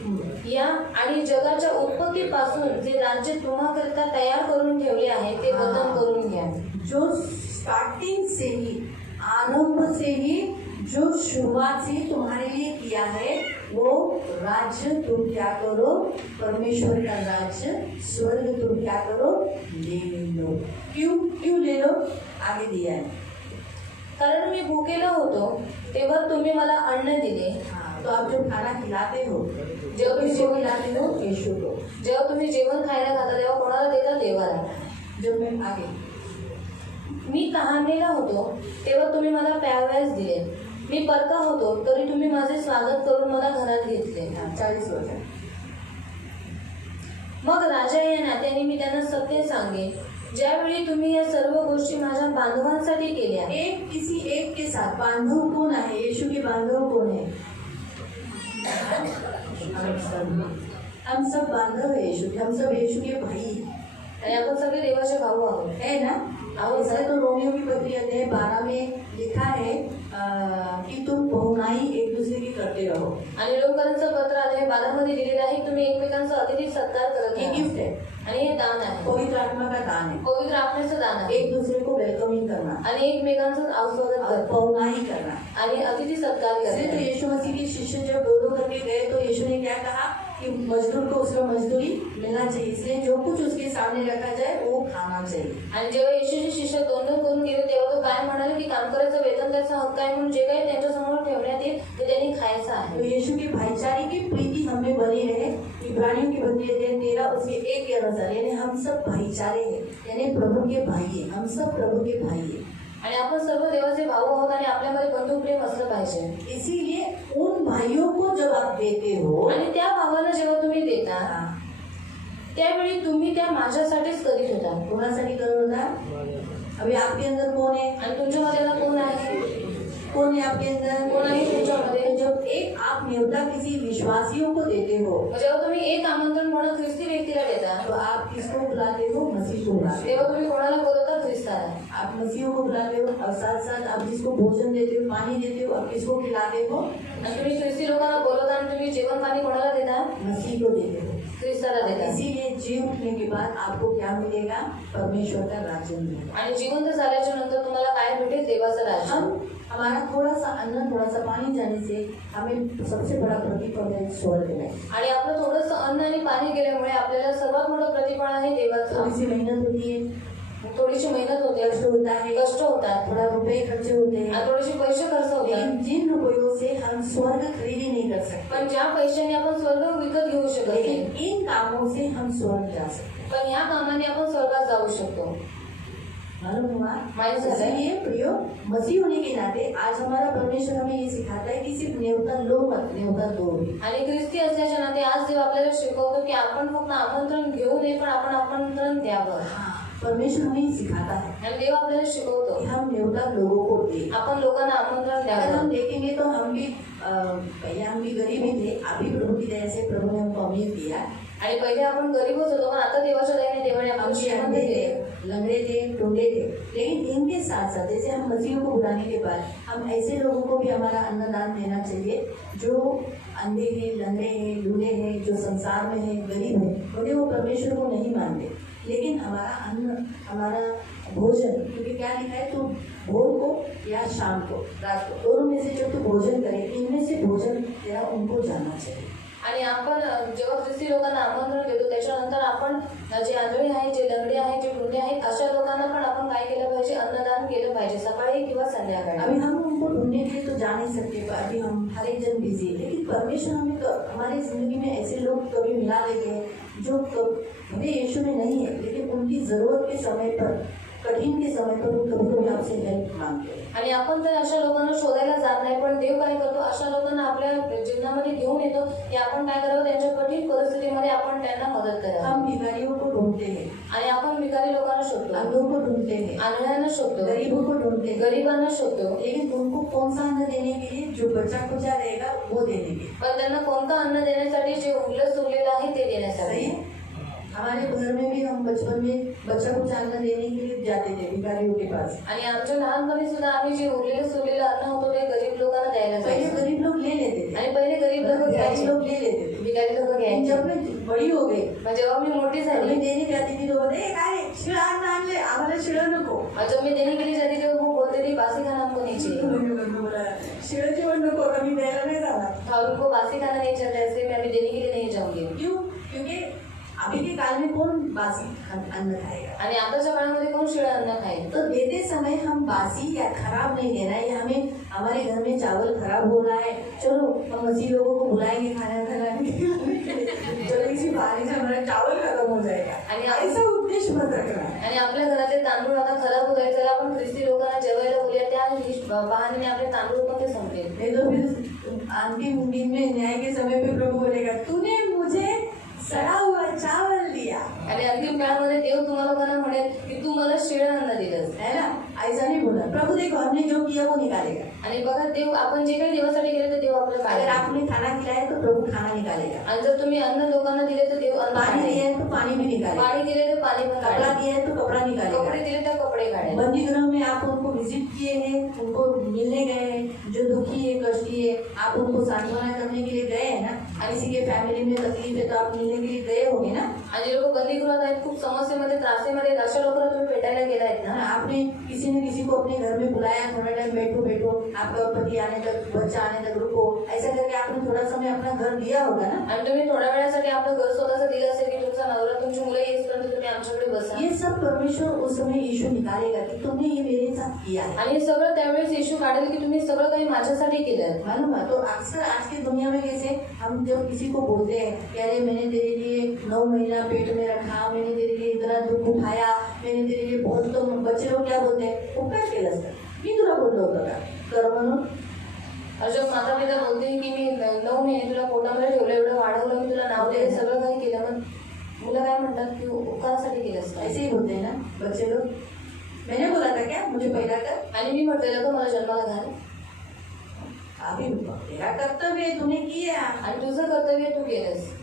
या आणि जगाच्या उत्पत्तीपासून जे राज्य तुम्हाकरता तयार करून ठेवले आहे ते वतन करून घ्या. जो स्टार्टिंग से ही, आरंभ से ही, जो शुरुआत से तुम्हारे लिए किया है, वो राज्य तुम क्या करो? परमेश्वर का राज्य, स्वर्ग तुम क्या करो? ले लो. क्यों ले लो? आगे दिया है. कारण मी भुकेला होतो तेव्हा तुम्ही मला अन्न दिले. तो आप जो खाना खिलाते हो, जेव्हा तुम्ही किसको खिलाते हो? यीशु को. जेव्हा तुम्ही जेवण खायला घाता तेव्हा कोणाला देता? देवाला. जो मैं आगे, मी तहानलेला होतो तेव्हा तुम्ही मला प्यावयास दिले. मी परका होतो तरी तुम्ही माझे स्वागत करून मला घरात घेतले. 40 वर्ष. मग राजा या नात्याने मी त्यांना सत्य सांगे, ज्यावेळी तुम्ही या सर्व गोष्टी माझ्या बांधवांसाठी केल्या. एक किसी एक के साथ बांधव कौन है? यीशु के बांधव कौन है? हम सब बांधव है यीशु के, हम सब यीशु के भाई आणि आपण सगळे देवाचे भाऊ आहोत. है ना. ऐसा तो रोमियो की पत्री अध्याय 12 में लिखा है कि तुम बहुनाई एक दूसरे की करते रहो. आणि लोकांचं पत्र अध्याय 12 मध्ये लिहिलेलं आहे, तुम्ही एकमेकांचा अतिथी सत्कार करत ये राहा. गिफ्ट है, आणि हे दान आहे, पवित्र आत्मा का दान है. पवित्र आत्म्याचं दान आहे. एक दूसरे को वेलकमिंग करना आणि एकमेकांचं स्वागत और करतो बहुनाई करना. आणि अतिथी सत्कार इसलिए तो करतो. यीशु मसीह के शिष्य जब दो करके गए तो यीशु ने क्या कहा कि मजदूर को उसका मजदूरी मिलना चाहिए, इसलिए जो कुछ उसके सामने रखा जाए वो खाना चाहिए. आणि जेव्हा येशूचे शिष्य दोन करून गेले तेव्हा तो काय म्हणाले की काम करायचं वेतन त्याचा हक्क आहे, म्हणून जे काही त्यांच्या समोर ठेवण्यात येईल ते त्यांनी खायचं आहे. तो यीशु की भाईचारे की प्रीति हमें बनी रहे. इब्रानियों की पत्री अध्याय 13 उसके 1 के अनुसार, यानी हम सब भाईचारे हैं, यानी प्रभु के भाई हैं, हम सब प्रभु के भाई हैं. आणि आपण सर्व देवाचे भाऊ आहोत आणि आपल्यामध्ये बंधुप्रेम असलं पाहिजे. इसीलिए उन भाइयों को जब आप देते हो, आणि त्या भावाला जेव्हा तुम्ही देता त्यावेळी तुम्ही त्या माझ्यासाठीच करीत होता. कोणासाठी करत होता? अभी आपके अंदर कौन है? आणि तुमच्यामध्ये आता कोण आहे? कौन है आपके अंदर? कोण आहे तुमच्यामध्ये? जब एक आप न्योता किसी विश्वासियों को देते हो, जेव्हा तुम्ही एक आमंत्रण म्हणून ख्रिस्ती व्यक्तीला देता तो आप किसको बुलाते हो? मसीह को बुलाते हो. तेव्हा तुम्ही कोणाला बोलवता? ख्रिस्ताला. आप मसीह को बुलाते हो और साथ साथ आप जिसको भोजन देते हो, पानी देते हो, आप किसको खिलाते हो? आणि तुम्ही ख्रिस्ती लोकांना बोलवता आणि तुम्ही जेवण पाणी कोणाला देता? मसीह को देते हो. ख्रिस्ताला देता. इसीलिए जी उठने के बाद आपको क्या मिलेगा? परमेश्वर का राज्य मिलेगा. आणि जिवंत झाल्याच्या नंतर तुम्हाला काय भेटेल? देवाचं राज्य. हम हमारा थोड़ा सा अन्न, थोड़ा सा पानी जाने से हमें सबसे बड़ा प्रतिफल है स्वर्ग में. आणि आपलं थोडंसं अन्न आणि पाणी गेल्यामुळे आपल्याला सर्वात मोठं प्रतिफळ आहे देवाचं. थोड़ी सी मेहनत होती है, थोडीशी मेहनत होते, कष्ट होता है, कष्ट होतात, थोड़ा रुपए खर्चे होते हैं, आणि थोडेसे पैसे खर्च होतात. लेकिन जिन रुपयों से हम स्वर्ग खरीदी नहीं कर सकते, पण ज्या पैशाने आपण स्वर्ग विकत घेऊ शकत नाही, लेकिन इन कामों से हम स्वर्ग जा सकते. पण या कामाने आपण स्वर्गात जाऊ शकतो. मालूम हुआ? मालूम झालं. इसलिए प्रियो, मसीह होने के नाते आज हमारा परमेश्वर हमें ये सिखाता है कि सिर्फ न्योता लो मत, न्योता दो. आणि ख्रिस्ती असल्याच्या नाते आज देव आपल्याला शिकवतो की आपण फक्त आमंत्रण घेऊ नये पण आपण आमंत्रण द्यावं. परमेश्वर हमें सिखाता है आणि देव आपल्याला शिकवतो कि हम न्योता लोगों को दें. आपण लोकांना आमंत्रण अगर द्यावं. हम देखेंगे तो हम भी पहले हम भी गरीब ही थे, अभी प्रभु की दया से प्रभु ने हमको अमीर दिया। आणि पहिले आपण गरीबच होतो पण आता देवाच्या दयेने देवाने हम आपण श्रीमंत अंधे केले. थे, लंगड़े थे, टूटे थे, लेकिन इनके साथ साथ जैसे हम मसीह को बुलाने के बाद हम ऐसे लोगों को भी हमारा अन्नदान देना चाहिए जो अंधे हैं, लंगड़े हैं, लूले हैं, जो संसार में है, गरीब है, उन्हें वो परमेश्वर को नहीं मानते, लेकिन हमारा अन्न, हमारा भोजन, क्योंकि क्या लिखा है, तो भोर को या शाम को, रात को, दोनों में से जब तू भोजन करे, इनमें से भोजन तेरा उनको जाना चाहिए। आणि आपण जेव्हा ख्रिस्ती लोकांना आमंत्रण देतो त्याच्यानंतर आपण जे आंधळे आहेत, जे लंगडे आहेत, जे गुंडे आहेत, अशा लोकांना पण आपण काय केलं पाहिजे, अन्नदान केलं पाहिजे सकाळी किंवा संध्याकाळी. अभी हम उनको ढूंढने के लिए तो जा नहीं सकते, अभी हम हर एक जन बिजी है, लेकिन परमेश्वर हमें हमारी जिंदगी में ऐसे लोग कभी मिला लेते हैं जो भले यीशु में नहीं है, लेकिन उनकी जरूरत के समय पर, कठिन के समय पर वो कभी कभी आपसे हेल्प मांगते हैं। आणि आपण तर अशा लोकांना शोधायला जात नाही, पण देव काय करतो, अशा लोकांना आपल्या जीवनामध्ये घेऊन येतो की आपण काय करावं, त्यांच्या कठीण परिस्थितीमध्ये आपण त्यांना मदत करावी. हम भिखारियों को ढूंढते हैं, आणि आपण भिकारी लोकांना शोधतो, अंधों को ढूंढते हैं, आंधळ्यांना शोधतो, गरीबों को ढूंढते हैं, गरिबांना शोधतो. लेकिन उनको कौन सा अन्न देने के लिए, जो बचा कुचा रहेगा वो देने के लिए। पण त्यांना कोणतं अन्न देण्यासाठी, जे उरलं सुरलेलं आहे ते सही देण्यासाठी. है। हमारे घर में भी हम बचपन में बच्चा को अन्न देने के लिए जाते थे भिखारियों के पास। आणि आमच्या लहानपणी सुद्धा आम्ही जे उरलेलं सुरलेलं अन्न होतं ते गरीब लोकांना द्यायला पहले जायचो. गरीब लोग ले लेते थे, आणि पहिले गरीब लोक भिखारी घ्यायचे, लोग ले लेते थे, भिकारी लोक लेकिन घ्यायचे. जब मैं बड़ी हो गई, मग जेव्हा मी मोठी मैं झाली, देने जाती थी तो बोलते काय शिळं अन्न आणले, आम्हाला शिळं नको। जब मी देने केली जाती तेव्हा खूप बोलते ती बासी खाना हमको नहीं चाहिए, शिळं जेवण नको, आम्ही द्यायला नाही जाणार। और उनको बासी खाना नहीं चल रहा है, इसलिए मैं अभी देने के लिए नहीं जाऊंगी. क्यों? क्योंकि अभी के काल में कौन बासी अन्न खाएगा? आणि आताच्या काळामध्ये कोण शिळं अन्न खाईल. तो देते समय हम बासी या खराब नहीं देना है, या हमें हमारे घर में चावल खराब हो रहा है, चलो हम मसीह लोगों को बुलाएंगे खाना खिलाने, चलो इसी बहाने से हमारा चावल खत्म हो जाएगा, आणि ऐसा उद्देश्य मत रखना। आणि आपल्या घरातले तांदूळ आता खराब होत आहे, तर आपण ख्रिस्ती लोकांना जेवायला बोलूया, त्या बहाण्याने आपले तांदूळ पण ते संपले. नहीं तो फिर अंतिम दिन में न्याय के समय पे प्रभु बोलेगा, तूने मुझे सड़ा हुआ चावल दिया, आणि अंतिम काळामध्ये देव तुम्हाला लोकांना म्हणेल की तू मला शिळं अन्न दिलंस. है ना? ऐसा नहीं बोला प्रभु, देखो हमने जो किया वो निकालेगा। आणि बघा देव, आपण जे काही देवासाठी केलं ते देव आपलं अगर काढेल. आपने खाना खिलाया तो प्रभु खाना निकालेगा, आणि जर तुम्ही अन्न लोकांना दिले तर देव अन्न पानी काढेल. दिया है तो पानी भी निकालेगा, पाणी दिले तर पाणी पण कपड़ा काढेल, दिया है तो कपड़ा कपडे निकालेगा। दिले तर कपडे काढेल. बंदी गृह में आप उनको विजिट किए हैं, उनको मिलने गए हैं, जो दुखी है, कष्टी है, आप उनको सांत्वना करने के लिए गए हैं ना, और किसी के फैमिली में तकलीफ है तो आप मिलने के लिए गए होंगे ना। आणि लोक बंदीगृहात आहेत, खूप समस्येमध्ये, त्रासेमध्ये आहेत, अशा लोकांना तुम्ही भेटायला गेला आहेत ना. आपने किसी न किसी को अपने घर में बुलाया, थोड़ा टाइम बैठो बैठो, आपका पति आने तक, बच्चा आने तक रुको, ऐसा करके आपने थोड़ा समय अपना घर दिया होगा ना। आणि तुम्ही थोड्या वेळासाठी आपलं घर स्वतःचं दिलं असेल की तुमचा नवरा, तुमची मुलं येईपर्यंत तुम्ही आमच्याकडे बसा. ये सब परमेश्वर उस समय यीशु निकालेगा कि तुमने ये मेरे साथ किया है, आणि हे सगळं त्यावेळेस येशू काढेल की तुम्ही सगळं काही माझ्यासाठी केलं. मालूम है? तो अक्सर आज की दुनिया में कैसे हम जब किसी को बोलते हैं कि अरे मैंने तेरे लिए 9 महीना पेट में रखा, मैंने तेरे लिए इतना दुख उठाया, मैंने तेरे लिए बहुत, तो बच्चे लोग क्या बोलते हैं, उपकार केलं असतं, मी तुला बोललो होतं का कर म्हणून? और जब माता पिता बोलते हैं की मी 9 महिने तुला पोटामध्ये ठेवलं, एवढं वाढवलं, मी तुला नाव दिलं, सगळं काही केलं, मग मुलं काय म्हणतात की उपकारासाठी केलं असतं. ऐसे ही बोलते हैं ना बच्चे लोग। मैंने बोला था क्या मुझे पैदा कर? आणि मी म्हटलेलं का मला जन्माला घाल, अभी तेरा कर्तव्य तुमने किया, आणि तुझं कर्तव्य तू केलंस,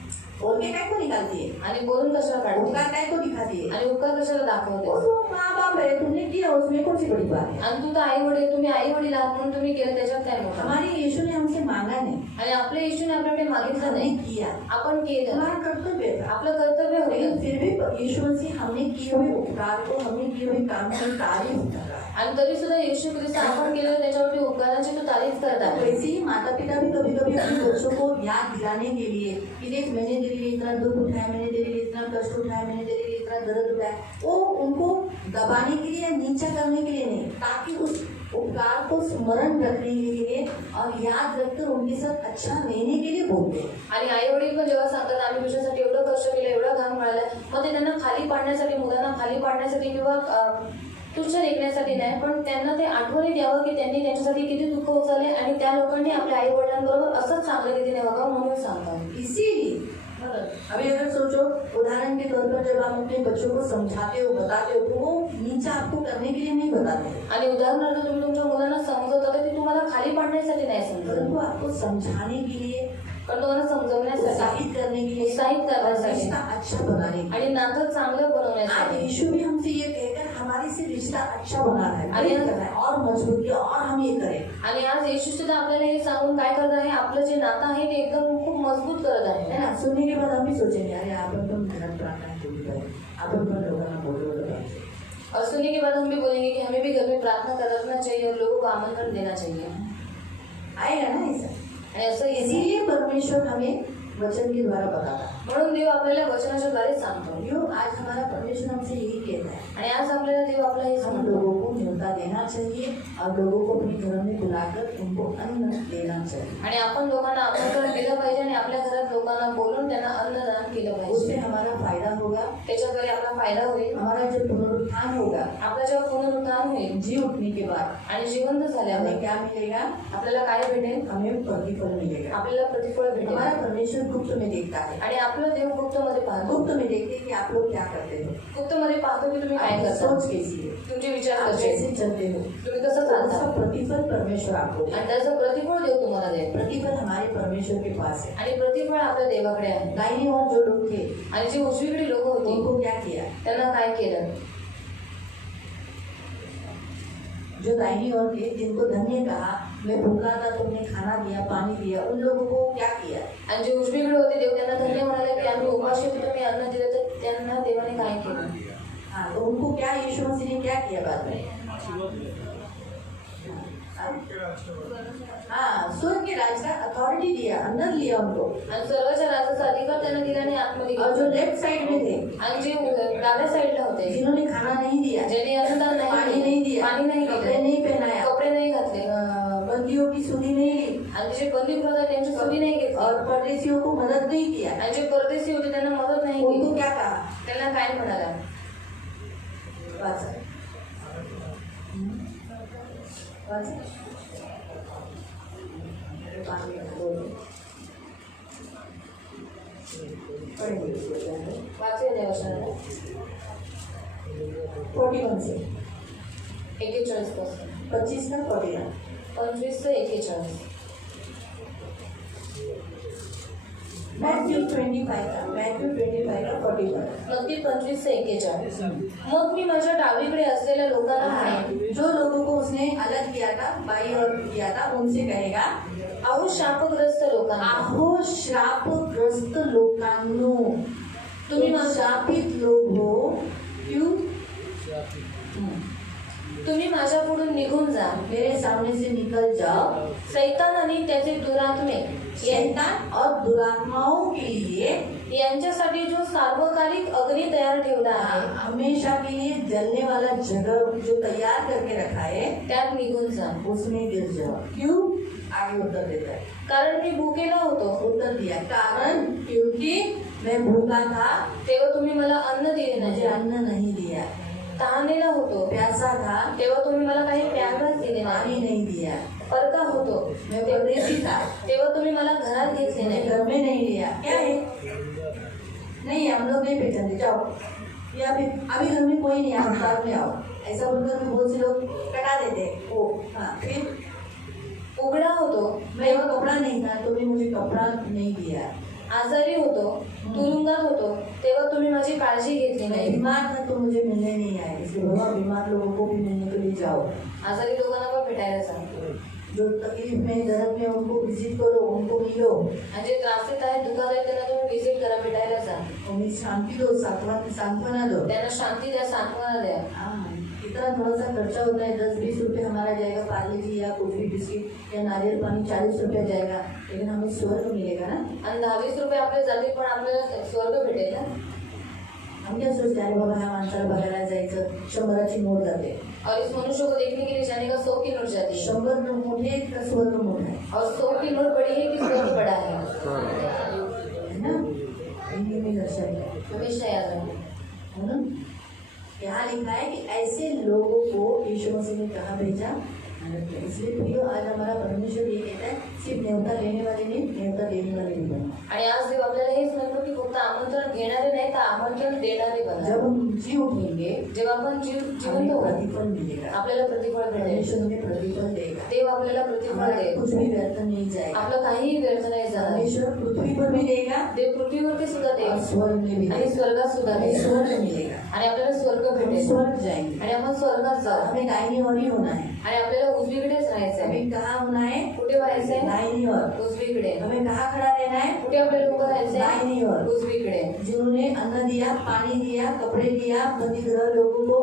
बोल के काय को निकालती है, आणि बोलून कशाला काढते, उपकार काय को दिखाती है? आणि उपकार कशाला दाखवते. वो तो माँ बाप है, तुमने किया, उसमें कौन सी बड़ी बात है? आणि तू तर आई वडील, तुम्ही आई वडील आहात म्हणून तुम्ही केलं, त्याच्यात काय मोठं. हमारे यीशु ने हमसे मांगा नहीं, आणि आपल्या येशूने आपल्याकडे मागितलं हमने नाही, किया, आपण केलं, हमारा कर्तव्य था। आपलं कर्तव्य लेकिन होतं. फिर भी यीशु मसीह हमने किए हुए उपकार को, हमने किए हुए काम की तारीफ कर रहा है। आणि तरी सुद्धा येशू ख्रिस्त आपण केलेलं त्याच्यावरती उपकारांची तो तारीफ करत आहे. वैसे ही माता पिता भी कभी कभी अपने बच्चों को याद दिलाने के लिए कि देख मैंने तेरे लिए इतना दुख उठाया, मैंने तेरे लिए इतना कष्ट उठाया, मैंने तेरे लिए इतना दर्द उठाया, वो उनको दबाने के लिए या नीचा करने के लिए नहीं, ताकि उस उपकार को स्मरण रखने के लिए और याद रखकर उनके साथ अच्छा रहने के लिए बोलते हैं। आणि आई वडील पण जेव्हा सांगतात आम्ही तुझ्यासाठी एवढं कष्ट केलं, एवढा घाम गाळलाय, मग ते त्यांना खाली पाडण्यासाठी, मुलांना खाली पाडण्यासाठी किंवा तुच्छ लेखण्यासाठी नाही, पण त्यांना ते आठवणी द्यावं की त्यांनी त्यांच्यासाठी किती दुःख उचलले आणि त्या लोकांनी आपल्या आई वडिलांबरोबर असंच चांगल्या रीतीने वागावं म्हणून सांगतात. इसीलिए अभी अगर सोचो, उदाहरण के तौर पर जब आप अपने बच्चों को समझाते हो, बताते हो, तो वो नीचे आपको करने के लिए नहीं बताते, आणि उदाहरणार्थ तुम्ही तुमच्या मुलांना समजवता तर ते तुम्हाला खाली पाडण्यासाठी नाही समजत, परंतु आपको समझाने के लिए, पण तुम्हाला समजवण्यासाठी, उत्साहित करने के लिए, उत्साहित करण्यासाठी रिश्ता अच्छा बनाने के लिए। आणि नातं चांगलं आज बनवण्यासाठी। यीशु भी हमसे ये कहकर हमारे से रिश्ता अच्छा बना रहा है, अरे करना है और मजबूत किया, और हम ये करें। आणि आज येशू सुद्धा आपल्याला हे सांगून काय करत आहे, आपलं जे नातं आहे ते एकदम खूप मजबूत करत है आहे। ना? सुनने के बाद हम भी सोचेंगे, अरे आपण पण घरात प्रार्थना केली पाहिजे, आपण पण लोकांना बोलवलं पाहिजे। और सुनने के बाद हम भी बोलेंगे कि हमें भी घर में प्रार्थना करना चाहिए और लोगों को आमंत्रण देना चाहिए। आएगा ना ऐसा? आणि असं येईल। इसीलिए परमेश्वर हमें वचन के द्वारा बताता है। म्हणून देव आपल्याला वचनाच्या द्वारे सांगतो। यो आज हमारा परमेश्वर हमसे यही कहता है, आणि आज आपल्याला देव आपला हे हम सांगतो, लोगों को न्योता देना चाहिए और लोगों को अपने घर में बुलाकर उनको अन्न देना चाहिए। आणि आपण लोकांना आमंत्रण दिलं पाहिजे आणि आपल्या घरात लोकांना बोलून त्यांना अन्नदान केलं उससे पाहिजे। हमारा फायदा होगा, त्याच्याद्वारे आपला फायदा होईल। हमारा जब पुनरुत्थान होगा, आपला जेव्हा पुनरुत्थान होईल जी उठने के बाद आणि जिवंत हमें झाल्यावर क्या मिलेगा? आपल्याला काय भेटेल? हमें प्रतिफल मिलेगा। आपल्याला प्रतिफळ भेटेल। हमारा परमेश्वर गुप्त में देखता है, आणि आपलं देव गुप्तमध्ये पाहतो। गुप्त में देखते हैं कि आप लोग क्या करते हो, गुप्तमध्ये पाहतो की तुम्ही काय आपकी करता, सोच कैसी है, तुमचे विचार आप कसे, कैसे चलते हो, तुम्ही कसं तो चालता, उसका प्रतिफल परमेश्वर आपको देगा। आणि त्याचं प्रतिफळ देव तुम्हाला देईल। प्रतिफल हमारे परमेश्वर के पास है। आणि प्रतिफळ आपल्या देवाकडे आहे। दाहिने ओर जो लोग थे, आणि जे उजवीकडे लोक होते उनको क्या किया? त्यांना काय केलं? जो दाहिनी ओर थे, जिनको धन्य कहा, मैं भूखा था तुमने खाना दिया, पानी दिया, उन लोगों को क्या किया? आणि जे उजवीकडे होते देव त्यांना धन्य म्हणाले की आम्ही उपाशी होतो, तुम्ही अन्न दिलं, तर त्यांना देवाने काय केलं? हाँ, तो उनको क्या यीशु मसीह ने क्या किया बाद में? हाँ, स्वर्ग के राज का अथॉरिटी दिया, अंदर लिया उनको। आणि सर्वांच्या राजाचा अधिकार त्यांना दिला आणि आतमध्ये और जो गेले। लेफ्ट साइड में थे, आणि जे डाव्या साईडला होते, जिन्होंने खाना नहीं दिया, ज्यांनी अन्नदान पानी नहीं दिया, पाणी नाही कपड़े दिले, नहीं पहनाया, कपडे नाही घातले, बंदियों की सुधी नहीं ली, आणि जे बंदी होते त्यांची सुधी नाही घेतली, और परदेशियों को मदद नहीं किया, आणि जे परदेशी होते त्यांना मदत नाही उनको केली, क्या कहा? त्यांना काय म्हणाला? वाचा. वाचा. वाचूया देवाच्या 41 से 41 पासून 25 का 41. 25 ते 41. मॅथ्यू 25 का 41. मत्ती 25 ते 41. मग मी माझ्या डावीकडे असलेल्या लोकांना म्हणेन, जो लोगों को उसने अलग किया था, बाई और किया था, उनसे कहेगा, अहो शापग्रस्त लोकांना, आहो श्रापग्रस्त लोकांनो, तुम्ही श्रापित लोग हो, क्यों? तुम्ही माझ्या पुढून निघून जा, मेरे सामने से निकल जाओ। सैतान आणि त्याचे दुरात्मे शैतान और दुरात्माओं के लिए यांच्यासाठी जो सार्वकालिक अग्नी तयार ठेवला आहे, हमेशा के लिए जलने वाला जगह जो तैयार करके रखा है, त्यात निघून जा, उसमें गिर जाओ। क्यों? आगे उत्तर देता है, कारण मी भुकेला होतो, उत्तर दिया, कारण क्योंकि मैं भूखा था, तेव्हा तुम्ही मला अन्न दिले मुझे नाही, अन्न नहीं दिया, तहानेला होतो, प्यासा था, तेव्हा तुम्ही मला काही प्यायलाच दिले पानी नाही, नहीं दिया, परका होतो, मैं परदेशी था, तेव्हा तुम्ही मला घरात घेतले मैंने नाही, घर में नहीं लिया। क्या है? नहीं, हम लोग नहीं पहचानते, जाओ, या अभी घर में कोई नहीं, आप बाद में आओ, ऐसा बोलकर भी बहुत से लोग कटा देते हैं। ओ हाँ, फिर उघडा होतो, मेरा कपड़ा नहीं था, तुमने मुझे कपड़ा नहीं दिया, आजारी होतो, तुरुंगात होतो, तेव्हा तुम्ही माझी काळजी घेतली मैं नाही, बीमार था तो मुझे मिलने नहीं आए, इसलिए बाबा बीमार लोगों को भी मिलने के लिए जाओ, आजारी लोकांना पण भेटायला सांगतो, जो तकलीफ में दर्द में उनको विजिट करो, उनको मिलो, आणि जे त्रासित आहे, दुखात आहे, त्यांना तुम्ही विजिट करा, भेटायला जा, उन्हें शांति दो, सांत्वना दो। त्यांना शांती द्या, सांत्वना द्या। हाँ, इतना थोड़ा सा खर्चा होता है, 10-20 रुपये हमारा जाएगा, पार्ले जी या कुछ भी बिस्किट या नारियल पानी 40 रुपया जाएगा, लेकिन हमें स्वर्ग मिलेगा ना। आणि 10-20 रुपये आपले जातील, पण आपल्याला स्वर्ग भेटेल ना। हम क्या सोचते हैं, अरे बाबा ह्या माणसाला बघायला जायचं, 100ची नोट जाते, और इस मनुष्य को देखने के लिए जाने का 100 की नोट जाती है, 100 नोट मोठे आहेत का स्वर्ग मोठा है? और 100 की नोट बड़ी है कि स्वर्ग बड़ा है, है ना? हिंदी में दर्शाया है। हमेशा याद रखना। है ना? यहाँ लिखा है कि ऐसे लोगों को यीशु मसीह ने कहा भेजा, इसलिए प्रिय आज हमारा परमेश्वर ये कहता है सिर्फ न्योता लेने वाले नहीं, न्योता देने वाले भी बनो। आणि आज देव आपल्याला हेच म्हणतो की फक्त आमंत्रण घेणारे नाही तर आमंत्रण देणारे बना. जब हम जी उठेंगे जेव्हा आपण जिवंत हमें होऊ प्रतिफल मिलेगा, आपल्याला प्रतिफळ मिळेल. परमेश्वर हमें प्रतिफल देगा, देव आपल्याला प्रतिफळ हमारा देईल. कुछ भी व्यर्थ नहीं जाएगा। आपलं काहीही व्यर्थ नाही जाणार. परमेश्वर पृथ्वी पर भी देगा, देव पृथ्वीवरती सुद्धा और देईल स्वर्ग में भी आणि देगा। स्वर्गात सुद्धा हमें देईल स्वर्ग मिलेगा, आणि आपल्याला स्वर्ग हम भेटेल स्वर्ग जाएंगे, आणि आपण स्वर्गात जाऊ हमें दाहिनी ओर ही होना है। आणि आपल्याला उजवीकडेच राहायचं आहे. हमें कहाँ होना है? कुठे व्हायचंय? दाहिनी ओर। उजवीकडे. हमें कहाँ खड़ा रहना है? कुठे आपल्याला उभं राहायचंय? दाहिनी ओर। उजवीकडे. जिन्होंने अन्न दिया, पानी दिया, कपड़े दिया, बंदीगृह लोगों को,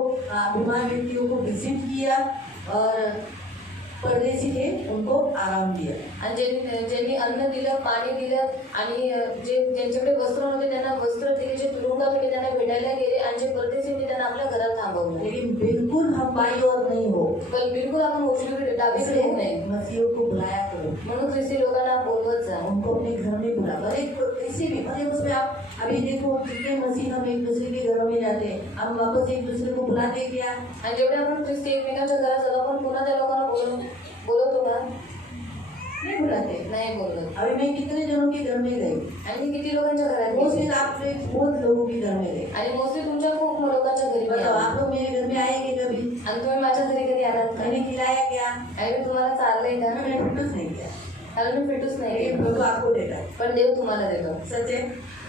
बीमार व्यक्तियों को विजिट किया और परदेशी थे उनको आराम दिया। आणि ज्यांनी अन्न दिलं, पाणी दिलं आणि जे ज्यांच्याकडे वस्त्र नव्हते त्यांना वस्त्र दिले, जे तुरुंगात होते त्यांना भेटायला गेले आणि जे परदेशी होते त्यांना आपल्या घरात थांबवलं. लेकिन बिल्कुल हम बाई और नहीं हो, पण बिलकुल आपण उजवीकडे डावीकडे होऊ नये. मसीहों को बुलाया करो, म्हणून ख्रिस्ती लोकांना बोलवत जा. उनको अपने घर में बुला। भले किसी भी भले उसमें आप अभी देखो कितने मसीह हम एक दूसरे के घरों में जाते हैं, हम वापस एक दूसरे को बुलाते क्या? आणि जेवढे आपण ख्रिस्ती एकमेकांच्या घरात जातो आपण पुन्हा त्या लोकांना बोलवतो का? नहीं बुलाते। नाही बोलत. अभी मैं कितने जनों के घर में गई, आणि मी किती लोकांच्या घरात मोस्टली गेले. आप बहुत लोगों के घर में गए। आणि मोस्टली तुमच्या खूप लोकांच्या घरी मी बताओ आले. आप लोग मेरे घर में आएंगे कभी? आणि तुम्ही माझ्या घरी कधी आलात का? मैंने खिलाया क्या? आणि मी तुम्हाला चाललंय का? मैंने फिटूस नहीं किया, कारण मी फिटूच नाही लेकिन केलं. प्रभु आपको देता है। पण देव तुम्हाला देतो. सच है।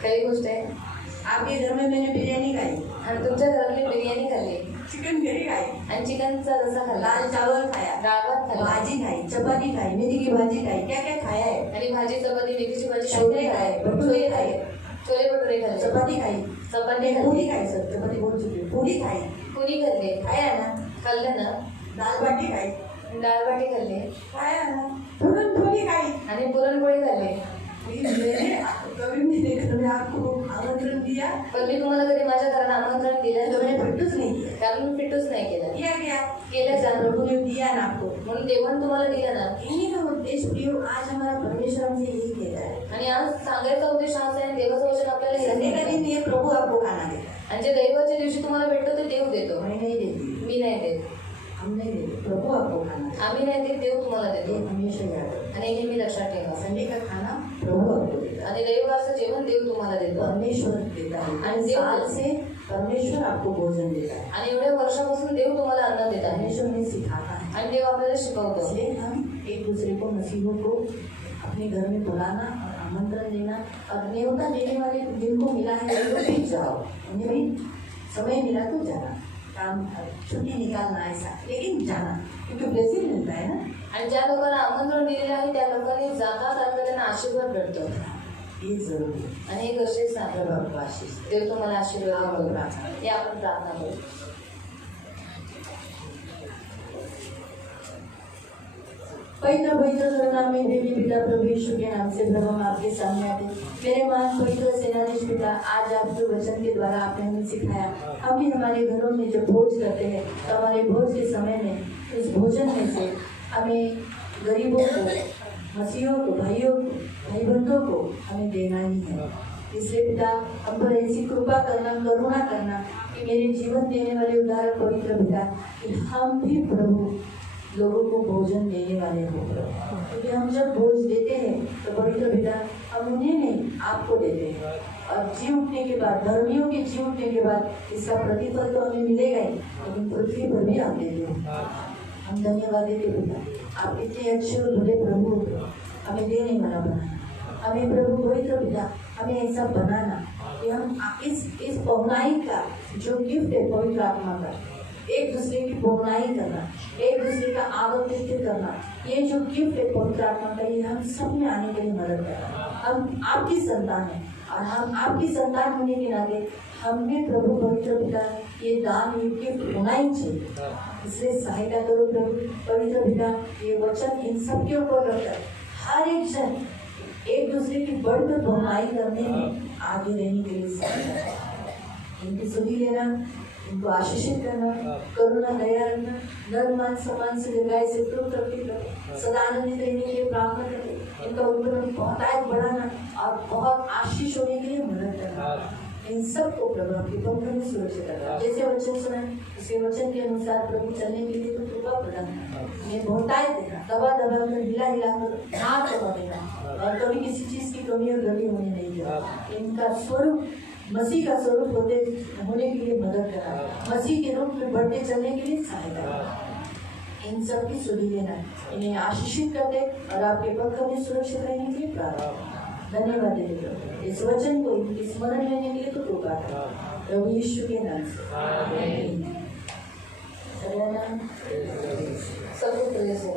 काही गोष्ट आहे. आपके घर में मैंने बिरयानी खाई, आणि तुमच्या घरातली बिर्याणी खाल्ली चिकन करी खाई, आणि चिकनचा रस्सा खाल्ला, दाल चावल खाया, डाळ भात खाल्ला भाजी खाई, चपाती खाई, मेथी की भाजी खाई, क्या क्या खाया है? आणि भाजी चपाती मेथीची भाजी छोले खाए, भटूरे खाए, छोले भटुरे खाल्ले, चपाती खाई, चपाती पूरी खाल्ली, खाई, सर चपाती बोल चुकी हूँ। पूरी खाई, पुरी खाल्ले, खाया ना? खाल्लं ना, दाल बाटी खाई, डाळ बाटी खाल्ली खाया ना? पुरणपोळी खाई। आणि पुरणपोळी खाल्ली. मैंने कभी मेरे घर में आपको आमंत्रण दिया पण मी तुम्हाला कधी माझ्या घरात आमंत्रण तो दिलं मैंने फिटूस नहीं किया, कारण मी फिटूच नाही केलं. किया क्या? केलं जा. प्रभु ने दिया ना आपको। म्हणून देवान तुम्हाला दिलं ना. इन्हीं का उद्देश्य प्रियो आज हमारा परमेश्वर हमसे यही कहता है। आणि आज सांगायचा उद्देश हाच आहे. देवाचं वचन आपल्याला हेच संडे का म्हणतं. दिन ये प्रभु आपको खाना देता है, आणि जे दैवाच्या दिवशी तुम्हाला भेटतो ते देव देतो. मैं नहीं देती, मी नाही देत, हम नहीं देते, प्रभु आपको खाना देता आम्ही नाही देत, देव तुम्हाला है। देतो. ये हमेशा याद रखो। आणि हे मी लक्षात ठेवा. संडे का खाना प्रभु आपको देता है, आणि रविवारचं जेवण देव तुम्हाला देतो. परमेश्वर देता है। आणि देव- साल से परमेश्वर आपको भोजन देता है, आणि एवढ्या वर्षापासून देव तुम्हाला अन्न देत आहे परमेश्वर ने सिखाता है। आणि देव आपल्याला शिकवतो. इसलिए हम एक दूसरे को मसीहों को अपने घर में बुलाना और आमंत्रण देना और न्योता देने वाले जिनको मिला है वो भी जाओ, उन्हें भी समय मिला तो जाना, काम छुट्टी निकालना ऐसा, लेकिन जाना क्योंकि ब्लेसिंग मिलता है ना। आणि ज्या लोकांना आमंत्रण दिलेलं आहे त्या लोकांनी जाता कारण त्यांना आशीर्वाद भेटतो. ये जरूरी है। आणि हे गरजेचं आहे. प्रभु आपको आशीष दे। देव तुम्हाला आशीर्वाद आपण देतो. प्रार्थना करू. हे आपण प्रार्थना करू. पवित्र पवित्र करुणा में देवी पिता प्रभु यीशु के नाम से प्रभु हम आपके सामने आते हैं। मेरे महान पवित्र सेनाधीश पिता, आज आपके वचन के द्वारा आपने हमें सिखाया, हम भी हमारे घरों में जब भोज करते हैं तो हमारे भोज के समय में उस भोजन में से हमें गरीबों को, मसीहों को, भाइयों को, भाई बंधुओं को हमें देना ही है। इसलिए पिता हम पर ऐसी कृपा करना, करुणा करना कि मेरे जीवन देने वाले उदाहरण पवित्र पिता कि हम भी प्रभु लोगों को भोजन देने वाले हो प्रभु, क्योंकि हम जब भोज देते हैं तो पवित्र पिता हम उन्हें नहीं आपको देते हैं। और जी उठने के बाद, धर्मियों के जी उठने के बाद इसका प्रतिफल तो हमें मिलेगा ही, लेकिन पृथ्वी पर भी आप देते हैं। हम धन्यवाद देते पिता, आप इतने अच्छे और बड़े प्रभु हो, हमें देने वाला बनाना, हमें प्रभु पवित्र पिता हमें ऐसा बनाना कि हम इस पौनाई का जो गिफ्ट है पवित्र आत्मा का, एक दूसरे की पौनाई करना, एक दूसरे का आदर करना, ये जो गिफ्ट है पवित्र आत्मा का, ये हम सब में आने के लिए मदद करना। हम आपकी संतान हैं और हम आपकी संतान होने के नाते हम भी प्रभु पवित्र पिता ये दान, ये गिफ्ट होना ही चाहिए। इसलिए सहायता करो प्रभु पवित्र पिता, ये वचन इन सब के ऊपर रखकर हर एक जन एक दूसरे की बढ़कर पौनाई करने में आगे रहने के लिए सहायता करो। इनकी सुधी लेना, इनको आशीषित करना, करुणा दया रखना, धन मान सम्मान से जगाए से तृप्त रखकर सदा आनंदित रहने के लिए प्रार्थना करके इनका उनको बहुतायत बढ़ाना और बहुत आशीष होने के लिए मदद करना। इन सबको प्रभु आपके पंखों में सुरक्षित रखा। जैसे वचन सुना उसके वचन के अनुसार प्रभु चलने के लिए तो कृपा प्रदान करना। ये बहुतायत देना, दबा दबा कर हिला हिला कर ना दबा देना और कभी किसी चीज की कमी और गमी होने नहीं देना। इनका स्वरूप मसीह का स्वरूप होने के लिए मदद करा, मसीह के रूप में बढ़ते चलने के लिए सहायता करा। इन सब की सुधि लेना, इन्हें आशीषित करते और आपके पक्ष में सुरक्षित रहने के लिए प्रार्थना। धन्यवाद देते इस वचन को इनके स्मरण लेने के लिए तो पुकारता प्रभु यीशु के नाम से आमीन। सबको प्रेज हो।